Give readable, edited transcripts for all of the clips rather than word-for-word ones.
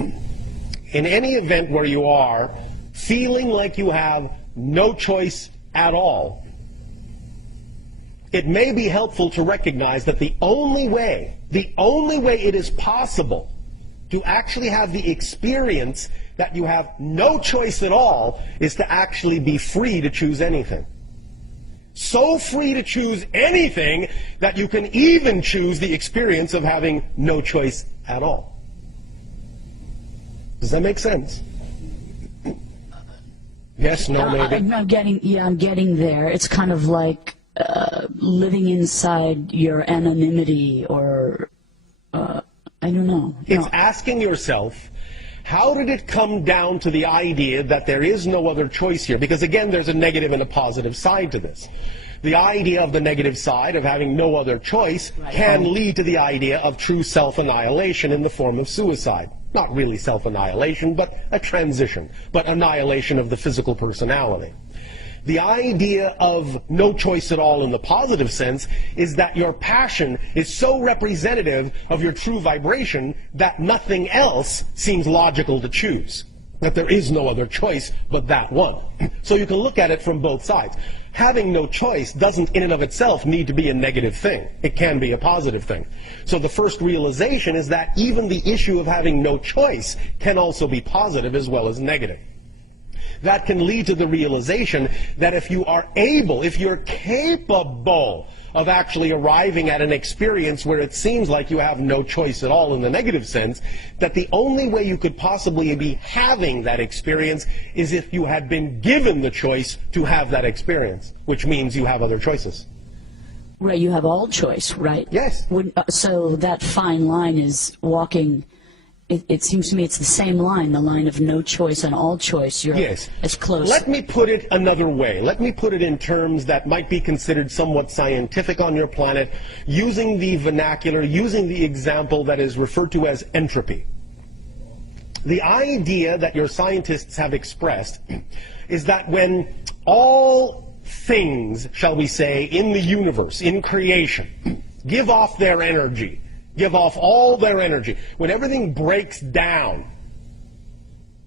in any event where you are feeling like you have no choice at all, it may be helpful to recognize that the only way it is possible to actually have the experience that you have no choice at all is to actually be free to choose anything. So free to choose anything that you can even choose the experience of having no choice at all. Does that make sense? Yes, no, maybe? I'm getting there. It's kind of like living inside your anonymity, or I don't know. It's asking yourself, how did it come down to the idea that there is no other choice here? Because again, there's a negative and a positive side to this. The idea of the negative side of having no other choice can lead to the idea of true self-annihilation in the form of suicide. Not really self-annihilation, but a transition, but annihilation of the physical personality. The idea of no choice at all in the positive sense is that your passion is so representative of your true vibration that nothing else seems logical to choose. That there is no other choice but that one. So you can look at it from both sides. Having no choice doesn't in and of itself need to be a negative thing. It can be a positive thing. So the first realization is that even the issue of having no choice can also be positive as well as negative. That can lead to the realization that if you are able, if you're capable of actually arriving at an experience where it seems like you have no choice at all in the negative sense, that the only way you could possibly be having that experience is if you had been given the choice to have that experience, which means you have other choices. Right, you have all choice, right? Yes. So that fine line is walking. It seems to me it's the same line, the line of no choice and all choice. You're as close. Let me put it another way. Let me put it in terms that might be considered somewhat scientific on your planet, using the vernacular, using the example that is referred to as entropy. The idea that your scientists have expressed is that when all things, shall we say, in the universe, in creation, give off their energy, give off all their energy, when everything breaks down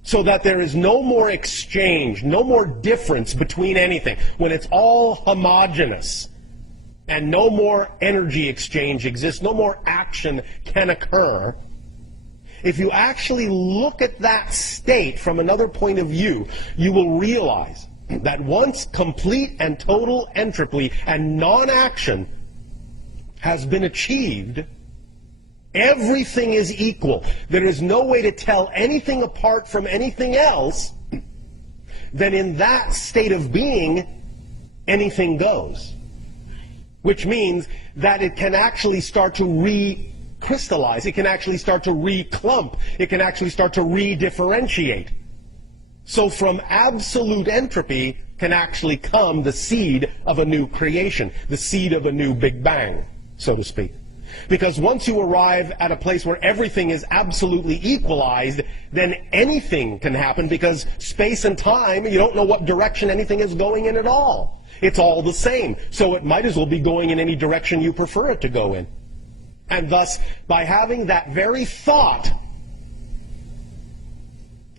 so that there is no more exchange, no more difference between anything, when it's all homogeneous and no more energy exchange exists, no more action can occur, if you actually look at that state from another point of view, you will realize that once complete and total entropy and non-action has been achieved, everything is equal. There is no way to tell anything apart from anything else. Then in that state of being, anything goes. Which means that it can actually start to recrystallize. It can actually start to reclump. It can actually start to redifferentiate. So from absolute entropy can actually come the seed of a new creation, the seed of a new Big Bang, so to speak. Because once you arrive at a place where everything is absolutely equalized, then anything can happen, because space and time, you don't know what direction anything is going in at all. It's all the same. So it might as well be going in any direction you prefer it to go in. And thus, by having that very thought,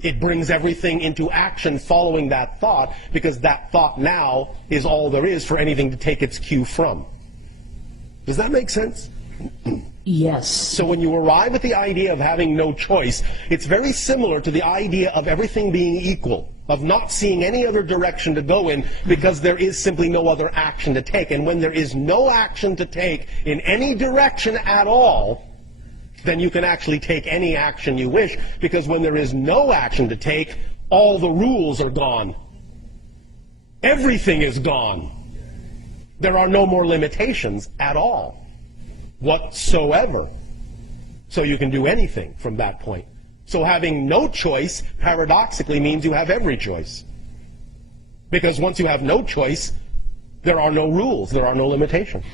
it brings everything into action following that thought, because that thought now is all there is for anything to take its cue from. Does that make sense? Yes. So when you arrive at the idea of having no choice, it's very similar to the idea of everything being equal, of not seeing any other direction to go in, because there is simply no other action to take. And when there is no action to take in any direction at all, then you can actually take any action you wish, because when there is no action to take, all the rules are gone. Everything is gone. There are no more limitations at all, whatsoever. So you can do anything from that point. So having no choice, paradoxically, means you have every choice. Because once you have no choice, there are no rules, there are no limitations.